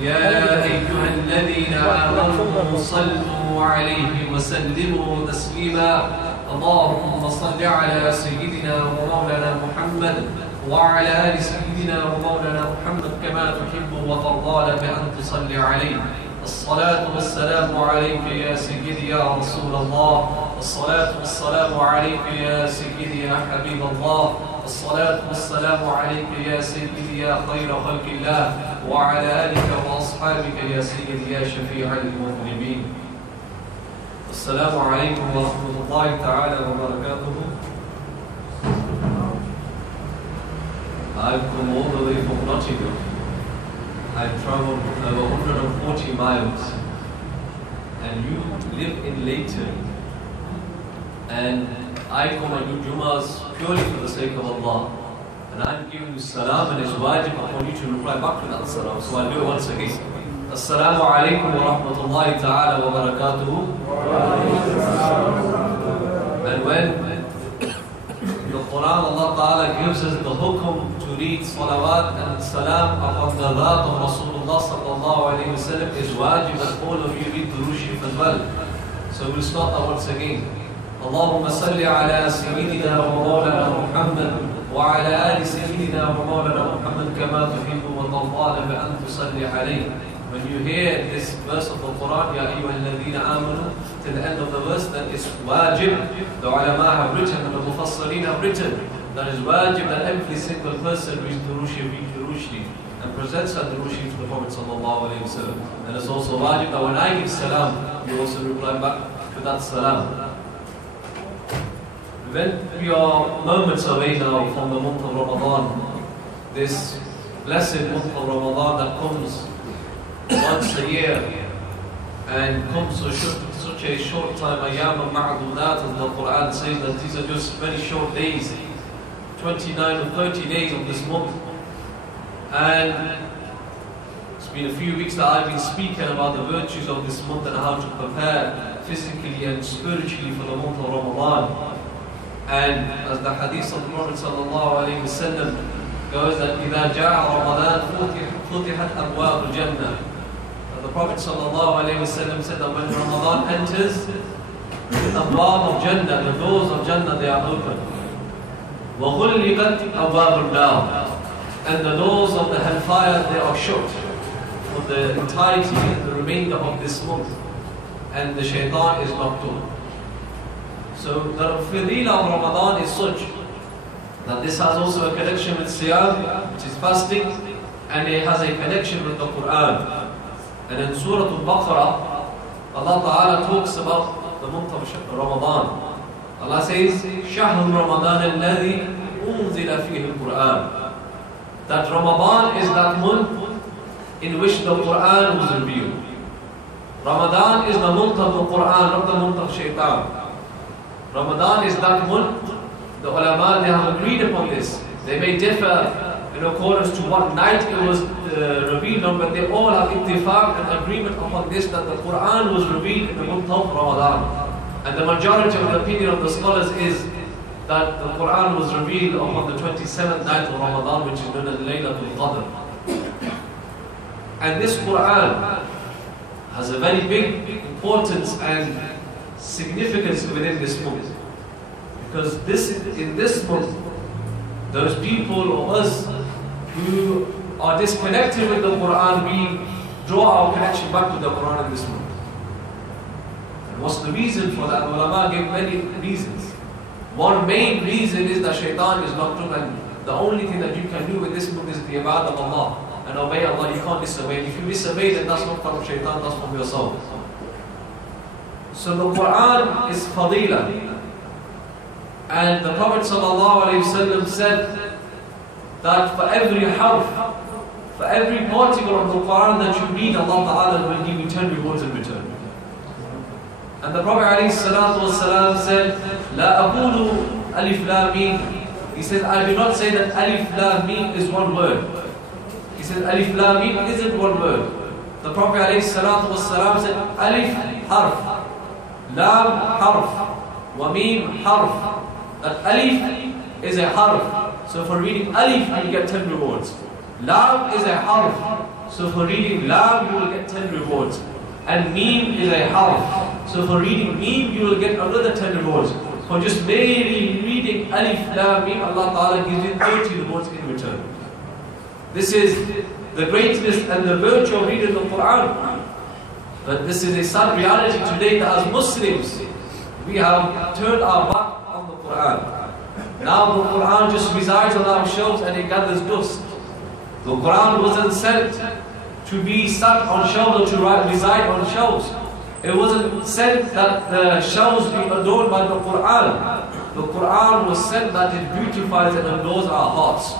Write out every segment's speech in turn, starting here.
يا أيها الذين آمنوا صلوا عليه وسلموا تسليما اللهم صل على سيدنا ومولانا محمد وعلى آل سيدنا ومولانا محمد كما تحب وترضى لك أن تصلي عليه. الصلاة والسلام عليك يا سيدي يا رسول الله، الصلاة والسلام عليك يا سيدي يا حبيب الله، الصلاة والسلام عليك يا سيدي يا خير خلق الله، وعلى آلك وأصحابك يا سيدي يا شفيع المذنبين. السلام عليكم ورحمة الله تعالى وبركاته. I've come all the way from Nottingham. I've traveled over 140 miles, and you live in Leyton, and I come and do Jummahs purely for the sake of Allah, and I'm giving you salam, and it's wajib upon you to reply back to that salam, so I'll do it once again. Assalamu alaikum wa rahmatullahi ta'ala wa barakatuhu. And when the Quran, Allah Ta'ala gives us the hukum to read salawat and salam upon the Dhat of Rasulullah sallallahu alayhi wa sallam, is wajib that all of you read Durood Sharif as well. So we'll start that once again. Allahumma salli ala Sayyidina wa Mawlana Muhammad wa ala ali Sayyidina wa Mawlana Muhammad kama tuhibbu wa tawfala bi an tusalli alayhi. When you hear this verse of the Quran, Ya ayyuhalladhina amanu, to the end of the verse, then it's wajib. The ulama have written and the mufassirin have written that is wajib that every single person reads Durood Sharif and presents that Durood Sharif to the Prophet sallallahu alayhi wa sallam. And it's also wajib that when I give salam, you also reply back to that salam. When we are moments away now from the month of Ramadan, this blessed month of Ramadan that comes once a year and comes to such a short time, ayyam ma'dudat, as the Quran says that these are just very short days, 29 or 30 days of this month. And it's been a few weeks that I've been speaking about the virtues of this month and how to prepare physically and spiritually for the month of Ramadan. And as the hadith of the Prophet sallallahu alayhi wa sallam goes, that إِذَا جَاءَ رَمَضَانَ فُتِحَتْ أَبْوَابُ الْجَنَّةِ. The Prophet ﷺ said that when Ramadan enters, the abwab of Jannah, the doors of Jannah, they are open. وَغُلِّقَتْ أَبْوَابُ النَّارِ. And the doors of the hellfire, they are shut for the entirety and the remainder of this month. And the shaitan is locked up. So the fadila of Ramadan is such that this has also a connection with siyam, which is fasting, and it has a connection with the Quran. And in Surah Al-Baqarah, Allah Ta'ala talks about the month of Ramadan. Allah says, شَهْرُ رَمَضَانَ الَّذِي أُنزِلَ فِيهِ الْقُرْآنِ. That Ramadan is that month in which the Quran was revealed. Ramadan is the month of the Quran, not the month of shaitan. Ramadan is that month. The ulama, they have agreed upon this. They may differ in accordance to what night it was revealed on, but they all have ittifaq and agreement upon this, that the Quran was revealed in the month of Ramadan. And the majority of the opinion of the scholars is that the Quran was revealed upon the 27th night of Ramadan, which is known as Laylatul Qadr. And this Quran has a very big importance and significance within this month. Because in this month, those people or us who are disconnected with the Quran, we draw our connection back to the Quran in this month. And what's the reason for that? Ulama gave many reasons. One main reason is that shaitan is locked up, and the only thing that you can do with this month is the ibadah of Allah and obey Allah. You can't disobey. If you disobey, then that's not from shaitan, that's from yourself. So the Quran is fadila. And the Prophet ﷺ said that for every harf, for every particle of the Quran that you read, Allah Ta'ala will give you 10 rewards in return. And the Prophet ﷺ said, La aqulu alif lam mim. He said, I do not say that alif lam mim is one word. He said, alif lam mim isn't one word. The Prophet ﷺ said, alif harf, lam harf, wa mim harf. That alif is a harf. So for reading alif, you get 10 rewards. Lam is a harf. So for reading lam, you will get 10 rewards. And meme is a harf. So for reading meme, you will get another 10 rewards. For just merely reading alif, lam, meme, Allah Ta'ala gives you 30 rewards in return. This is the greatness and the virtue of reading the Quran. But this is a sad reality today that as Muslims, we have turned our back on the Quran. Now the Quran just resides on our shelves and it gathers dust. The Quran wasn't sent to be sat on shelves or to reside on shelves. It wasn't sent that the shelves be adorned by the Quran. The Quran was sent that it beautifies and adorns our hearts.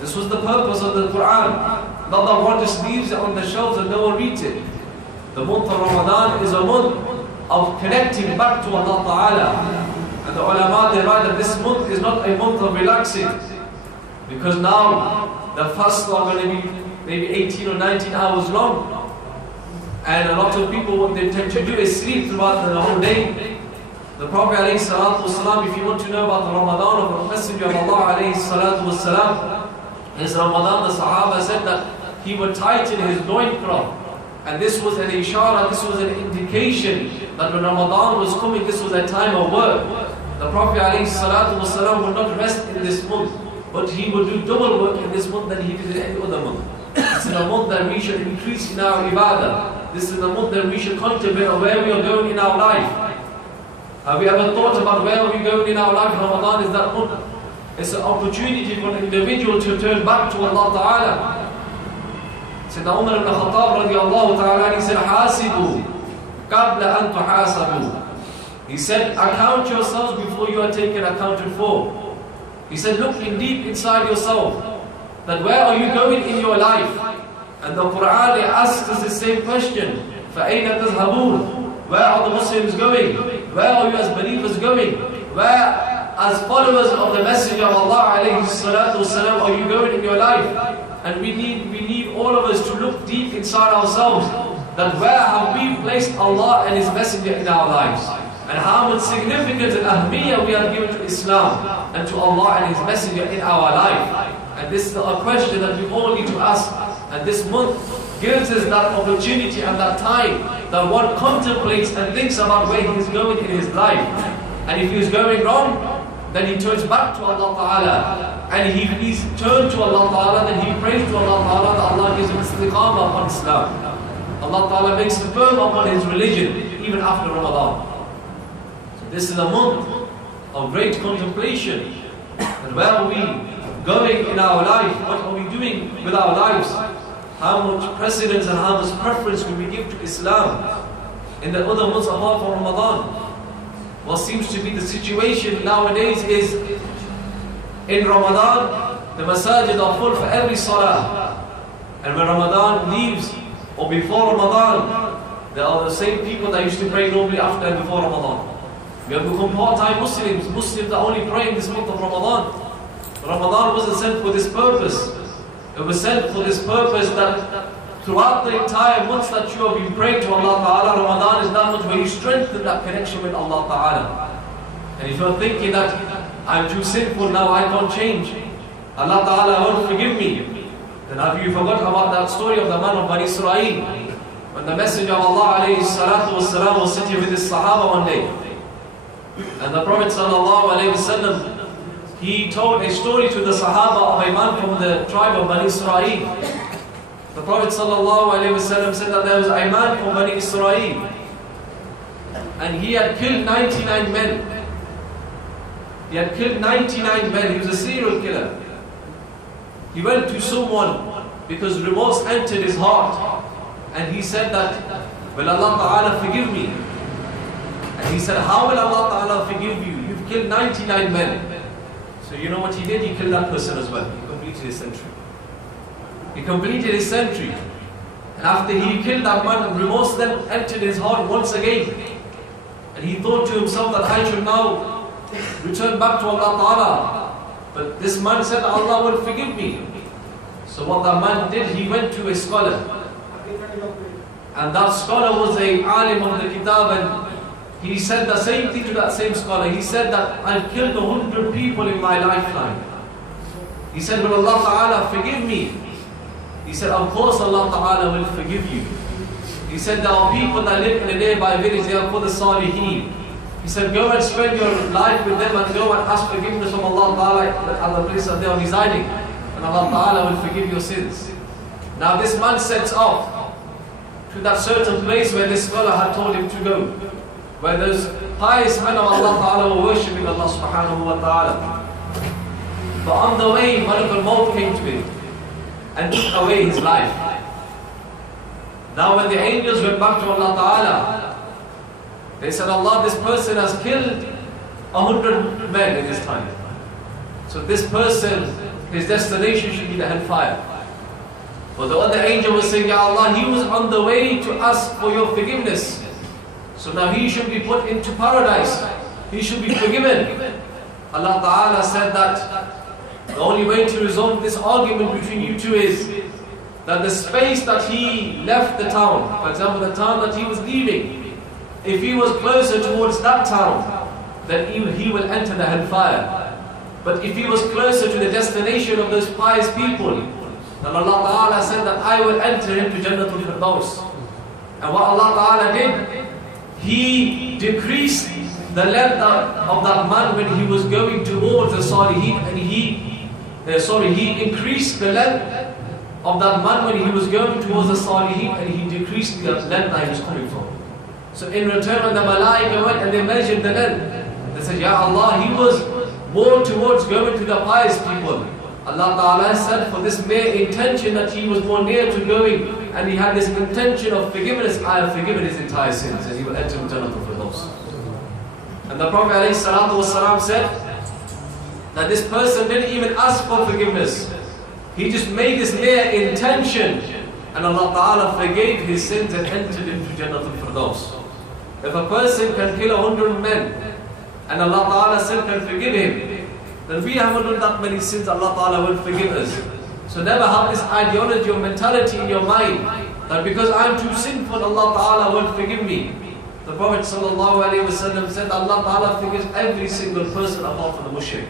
This was the purpose of the Quran. Not that one just leaves it on the shelves and no one reads it. The month of Ramadan is a month of connecting back to Allah Ta'ala. And the ulama, they write that this month is not a month of relaxing. Because now the fasts are going to be maybe 18 or 19 hours long. And a lot of people, what they tend to do is sleep throughout the whole day. The Prophet ﷺ, if you want to know about the Ramadan of the Messenger of Allah ﷺ, his Ramadan, the Sahaba said that he would tighten his loincloth. And this was an ishara, this was an indication that when Ramadan was coming, this was a time of work. The Prophet ﷺ would not rest in this month, but he would do double work in this month than he did in any other month. This is a month that we should increase in our ibadah. This is a month that we should contemplate on where we are going in our life. Have we ever thought about where we are going in our life? Ramadan is that month. It's an opportunity for an individual to turn back to Allah Ta'ala. Sayyidina Umar ibn Khattab radiallahu ta'ala, he said, Hasibu qabla an tuhasabu. He said, account yourselves before you are taken accounted for. He said, look in deep inside yourself, that where are you going in your life? And the Quran asks us the same question. فَأَيْنَ تَذْهَبُونَ? Where are the Muslims going? Where are you as believers going? Where as followers of the Messenger of Allah alayhi salatu wasalam are you going in your life? And we need all of us to look deep inside ourselves, that where have we placed Allah and His Messenger in our lives? And how much significance and ahmiyah we have given to Islam and to Allah and His Messenger in our life. And this is a question that we all need to ask. And this month gives us that opportunity and that time that one contemplates and thinks about where he is going in his life. And if he is going wrong, then he turns back to Allah Ta'ala. And if he's turned to Allah Ta'ala, then he prays to Allah Ta'ala that Allah gives him istiqamah upon Islam. Allah Ta'ala makes him firm upon his religion, even after Ramadan. So this is a month of great contemplation. And where are we going in our life? What are we doing with our lives? How much precedence and how much preference do we give to Islam in the other months apart from Ramadan? What seems to be the situation nowadays is, in Ramadan, the masajid are full for every salah. And when Ramadan leaves, or before Ramadan, there are the same people that used to pray normally after and before Ramadan. We have become part-time Muslims. Muslims are only praying this month of Ramadan. Ramadan wasn't sent for this purpose. It was sent for this purpose that throughout the entire months that you have been praying to Allah Ta'ala, Ramadan is that month where you strengthen that connection with Allah Ta'ala. And if you're thinking that I'm too sinful now, I can't change, Allah Ta'ala won't forgive me, then have you forgotten about that story of the man of Bani Israel? When the Messenger of Allah alayhi salatu wasalam was sitting with his Sahaba one day, and the Prophet sallallahu alayhi wasallam, he told a story to the Sahaba of a man from the tribe of Bani Israel. The Prophet ﷺ said that there was a man from Bani Israel, and he had killed 99 men. He had killed 99 men. He was a serial killer. He went to someone because remorse entered his heart, and he said that, will Allah Ta'ala forgive me? And he said, how will Allah Ta'ala forgive you? You've killed 99 men. So you know what he did? He killed that person as well. He completed his century. He completed his century. And after he killed that man, remorse then entered his heart once again. And he thought to himself that I should now return back to Allah Ta'ala. But this man said, Allah will forgive me. So what that man did, he went to a scholar. And that scholar was a alim of the kitab, and he said the same thing to that same scholar. He said that I've killed 100 people in my lifetime. He said, will Allah Ta'ala forgive me? He said, of course Allah Ta'ala will forgive you. He said, there are people that live in a nearby village, they are called the Salihin. He said, go and spend your life with them and go and ask forgiveness from Allah Ta'ala at the place that they are residing. And Allah Ta'ala will forgive your sins. Now this man sets off to that certain place where this scholar had told him to go, where those pious men of Allah Ta'ala were worshipping Allah Subhanahu wa Ta'ala. But on the way, Malakul Maut came to him and took away his life. Now when the angels went back to Allah Ta'ala, they said, Allah, this person has killed 100 men in his time. So this person, his destination should be the hellfire. But the other angel was saying, Ya Allah, he was on the way to ask for your forgiveness. So now he should be put into paradise. He should be forgiven. Allah Ta'ala said that the only way to resolve this argument between you two is that the space that he left the town, for example, the town that he was leaving, if he was closer towards that town, then he will enter the hellfire. But if he was closer to the destination of those pious people, then Allah Ta'ala said that I will enter into Jannatul Firdaus. And what Allah Ta'ala did, He decreased the length of that man when he was going towards the Salihin, and He increased the length of that man when he was going towards the Salihin, and He decreased the length that he was coming from. So in return, when the Malaika went and they measured the length, they said, Ya Allah, he was more towards going to the pious people. Allah Ta'ala said, for this mere intention that he was more near to going, and he had this intention of forgiveness, I have forgiven his entire sins, and he will enter Jannatul Firdaus. And the Prophet ﷺ said that this person didn't even ask for forgiveness. He just made this mere intention, and Allah Ta'ala forgave his sins and entered into Jannatul Firdaus. If a person can kill 100 men, and Allah Ta'ala still can forgive him, then we haven't done that many sins, Allah Ta'ala will forgive us. So never have this ideology or mentality in your mind that because I'm too sinful, Allah Ta'ala will forgive me. The Prophet ﷺ said Allah Ta'ala forgives every single person apart from the mushrik.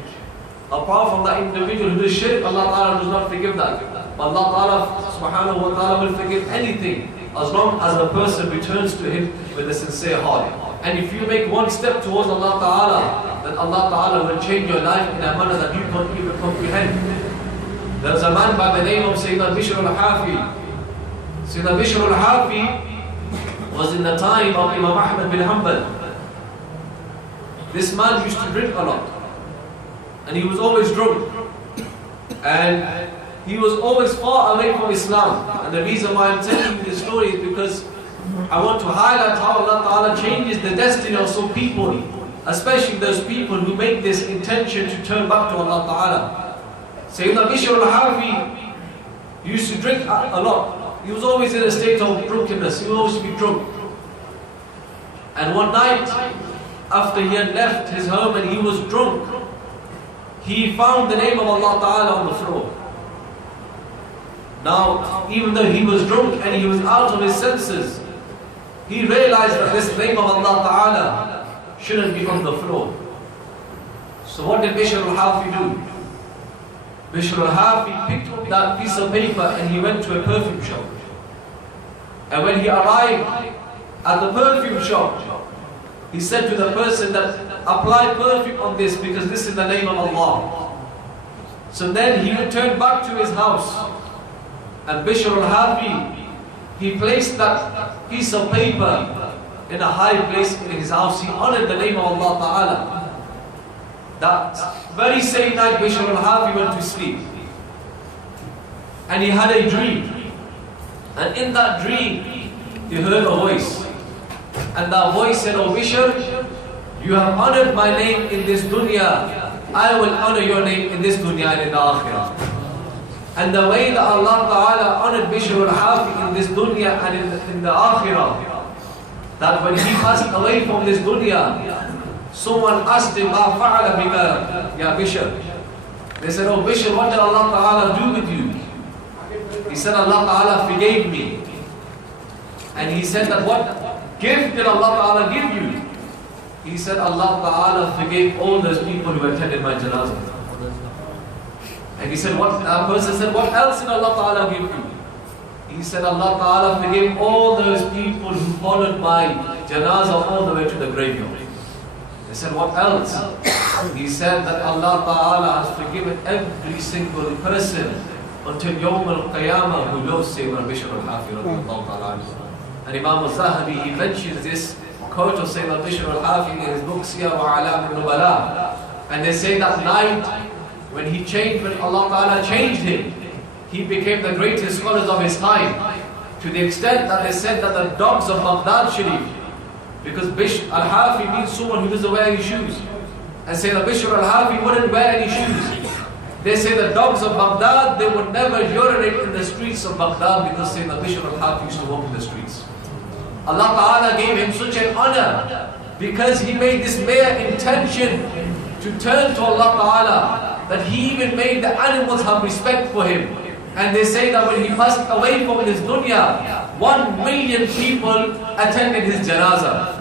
Apart from the individual who does shirk, Allah Ta'ala does not forgive that. But Allah Ta'ala Subhanahu wa Ta'ala will forgive anything as long as the person returns to Him with a sincere heart. And if you make one step towards Allah Ta'ala, then Allah Ta'ala will change your life in a manner that you can't even comprehend. There was a man by the name of Sayyidina Bishr al-Hafi. Sayyidina Bishr al-Hafi was in the time of Imam Ahmad bin Hanbal. This man used to drink a lot, and he was always drunk, and he was always far away from Islam. And the reason why I'm telling you this story is because I want to highlight how Allah Ta'ala changes the destiny of some people, especially those people who make this intention to turn back to Allah Ta'ala. Sayyidina Bishr al-Hafi used to drink a lot. He was always in a state of drunkenness. He would always be drunk. And one night, after he had left his home and he was drunk, he found the name of Allah Ta'ala on the floor. Now, even though he was drunk and he was out of his senses, he realized that this name of Allah Ta'ala shouldn't be on the floor. So what did Bishr al-Hafi do? Bishr al-Hafi picked up that piece of paper and he went to a perfume shop. And when he arrived at the perfume shop, he said to the person that apply perfume on this because this is the name of Allah. So then he returned back to his house, and Bishr al-Hafi, he placed that piece of paper in a high place in his house. He honored the name of Allah Ta'ala. That very same night Bishr al-Hafi went to sleep, and he had a dream. And in that dream he heard a voice, and that voice said, "Oh Bishr, you have honored my name in this dunya, I will honor your name in this dunya and in the akhirah." And the way that Allah Ta'ala honored Bishr al-Hafi in this dunya and in the akhirah, that when he passed away from this dunya, someone asked him, "Ma fa'ala bika ya Bishr?" They said, "Oh Bishr, what did Allah Ta'ala do with you?" He said, "Allah Ta'ala forgave me." And he said that, "What gift did Allah Ta'ala give you?" He said, "Allah Ta'ala forgave all those people who attended my janazah." And he said, that person said, "What else did Allah Ta'ala give you?" He said, Allah Ta'ala forgave all those people who followed my janazah all the way to the graveyard. They said, what else? He said that Allah Ta'ala has forgiven every single person until Yawm al-Qiyamah who loves Sayyidina Bishr al-Hafi. And Imam al-Zahabi, he mentions this quote of Sayyidina Bishr al-Hafi in his book Siyar wa A'lam al-Nubala. And they say that night when he changed, when Allah Ta'ala changed him, he became the greatest scholars of his time. To the extent that they said that the dogs of Baghdad Sharif, because Bishr al-Hafi means someone who doesn't wear any shoes. And say that Bishr al-Hafi wouldn't wear any shoes. They say the dogs of Baghdad, they would never urinate in the streets of Baghdad because say that Bishr al-Hafi used to walk in the streets. Allah Ta'ala gave him such an honor because he made this mere intention to turn to Allah Ta'ala that he even made the animals have respect for him. And they say that when he passed away from his dunya, 1 million people attended his janazah.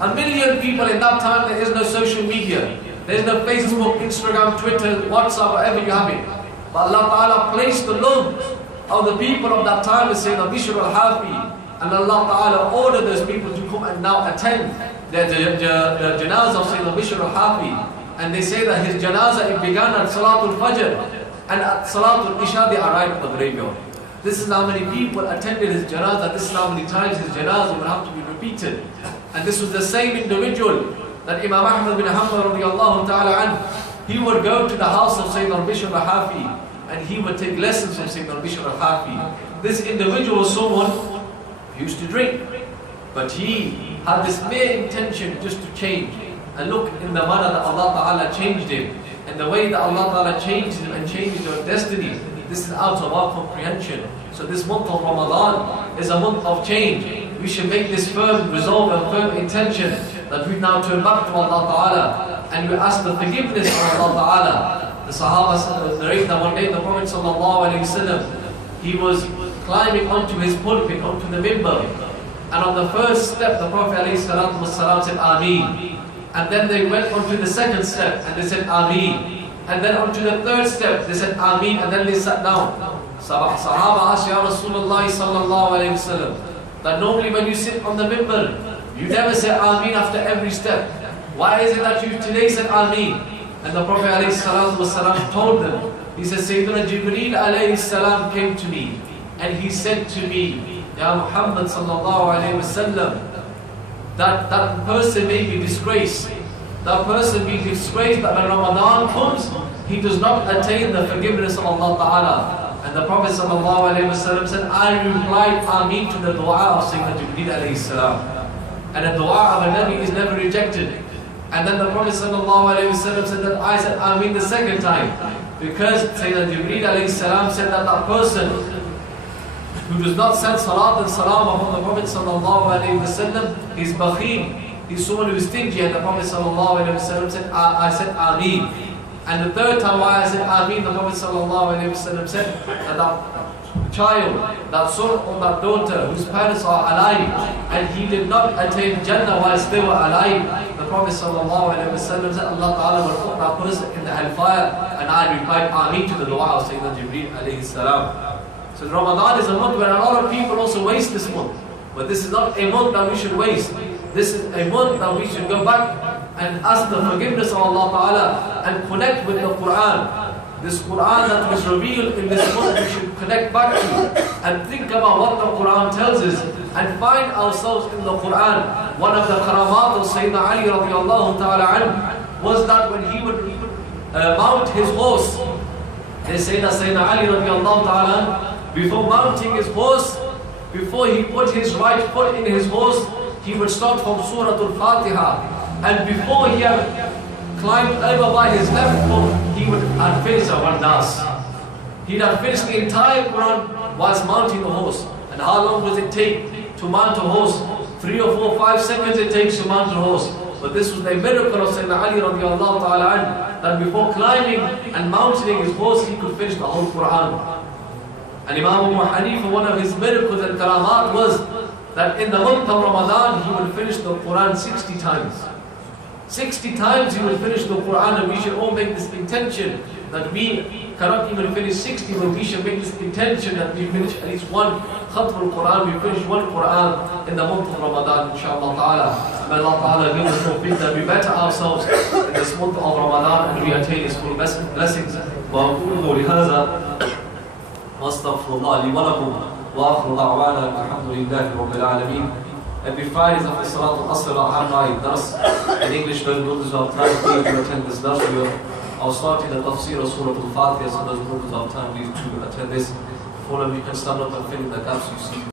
1 million people in that time. There is no social media. There is no Facebook, Instagram, Twitter, WhatsApp, whatever you have it. But Allah Ta'ala placed the love of the people of that time to say that Bishr al-Hafi. And Allah Ta'ala ordered those people to come and now attend the janazah of Sayyidina Bishr al-Hafi. And they say that his janazah, it began at Salatul Fajr. And at Salatul Isha, they arrived at the graveyard. This is how many people attended his janazah. This is how many times his janazah would have to be repeated. And this was the same individual that Imam Ahmad bin Hanbal radiallahu ta'ala anh, he would go to the house of Sayyidina Bishr al-Hafi and he would take lessons from Sayyidina Bishr al-Hafi. This individual was someone who used to drink, but he had this mere intention just to change. And look in the manner that Allah Ta'ala changed him, and the way that Allah Ta'ala changed him and changed your destiny. This is out of our comprehension. So this month of Ramadan is a month of change. We should make this firm resolve and firm intention that we now turn back to Allah Ta'ala and we ask the forgiveness of Allah Ta'ala. The Sahaba narrate that one day the Prophet Sallallahu Alaihi Wasallam, he was climbing onto his pulpit, onto the mimbar, and on the first step the Prophet Alaihi Salatu Wasallam said Ameen. And then they went on to the second step and they said Ameen. And then on to the third step they said Ameen, and then they sat down. Sahaba asked Ya Rasulullah Sallallahu Alaihi Wasallam that normally when you sit on the mimbar, you never say Ameen after every step. Why is it that you today said Ameen? And the Prophet Alaihi Salatu Wasallam told them, he said, Sayyidina Jibreel Alayhi Salam came to me and he said to me, Ya Muhammad Sallallahu Alaihi Wasallam, that person may be disgraced. That person be disgraced that when Ramadan comes, he does not attain the forgiveness of Allah Ta'ala. And the Prophet Sallallahu Alaihi Wasallam said, I replied Ameen to the dua of Sayyidina Jibreel Alayhi Salam. And the dua of a Nabi is never rejected. And then the Prophet Sallallahu Alaihi Wasallam said that I said Ameen the second time. Because Sayyidina Jibreel Alayhi Salam said that that person who does not send salat and salam upon the Prophet Sallallahu Alaihi Wasallam, he's bakhil. He's someone who is stingy. And the Prophet Sallallahu Alaihi Wasallam said, I said Ameen. And the third time why I said Ameen, the Prophet Sallallahu Alaihi Wasallam said that child, that son or that daughter whose parents are alive and he did not attain Jannah whilst they were alive, the Prophet Sallallahu Alaihi Wasallam said Allah Ta'ala will put that person in the hellfire. And I replied Ameen to the dua of Sayyidina Jibreel Alayhi Salam. So Ramadan is a month where a lot of people also waste this month. But this is not a month that we should waste. This is a month that we should go back and ask the forgiveness of Allah Ta'ala and connect with the Quran. This Quran that was revealed in this month we should connect back to and think about what the Quran tells us and find ourselves in the Quran. One of the karamat of Sayyidina Ali radiallahu ta'ala anhu was that when he would mount his horse, they say that Sayyidina Ali radiallahu ta'ala anhu, before mounting his horse, before he put his right foot in his horse, he would start from Surah Al-Fatiha. And before he had climbed over by his left foot, he would have finished one nas. He'd have finished the entire Quran whilst mounting the horse. And how long does it take to mount a horse? 3 or 4, 5 seconds it takes to mount a horse. But this was the miracle of Sayyidina Ali radiallahu ta'ala anhu, that before climbing and mounting his horse, he could finish the whole Quran. And Imam Abu Hanifa, one of his miracles and karamat was that in the month of Ramadan, he would finish the Quran 60 times. 60 times he would finish the Quran, and we should all make this intention that we cannot even finish 60, but we should make this intention that we finish at least one Khatm al-Quran, we finish one Quran in the month of Ramadan, inshaAllah ta'ala. May Allah ta'ala give us tawfiq that we better ourselves in this month of Ramadan and we attain His full blessings. وأقول لهذا وأستغفر الله لي ولكم وآخر دعوانا الحمد لله رب العالمين. Every Fridays after Salat al-Asr I have my dars in English, those brothers of time please to attend this dars. I'll start in the tafsir of Surah al-Fatiha, so those brothers of time please to attend this. Follow me, you can stand up and fill in the gaps you see.